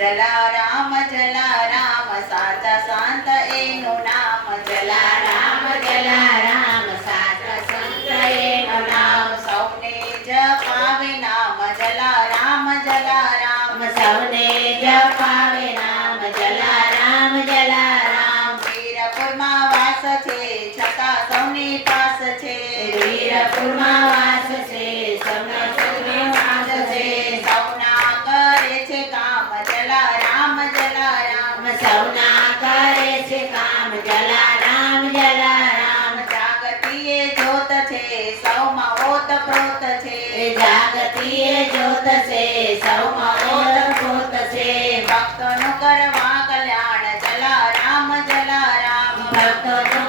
જલારામ જલારામ સાચા શાંત એનું નામ જલારામ જલારામ સાચા સંત એનું નામ સૌને જપાવે નામ જલારામ જલારામ સૌને જપાવે નામ જલારામ જલારામ વીરપુરમાં વાસ છે છતાં સૌની પાસ છે વીરપુરમાં વાસ સૌના કરે છે કામ જલારામ જલારામ જાગતીએ જોત છે સૌમાં ઓત પ્રોત છે જાગતીએ જોત છે સૌમાં ઓત પોત છે ભક્તોનું કરવા કલ્યાણ જલારામ જલારામ ભક્તોનું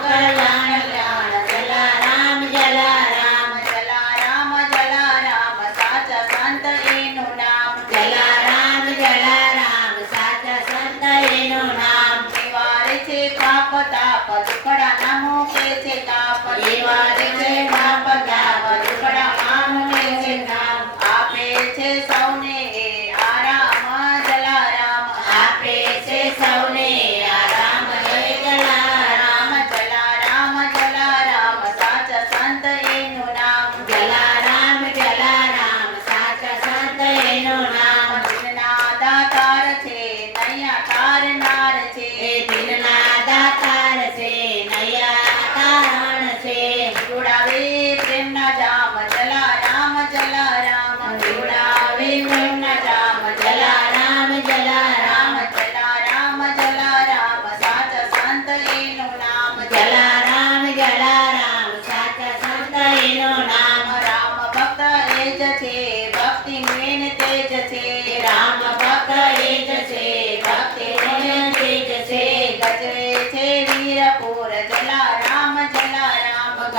tá, pode.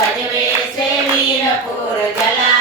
भजवे श्रीवीरपुर जला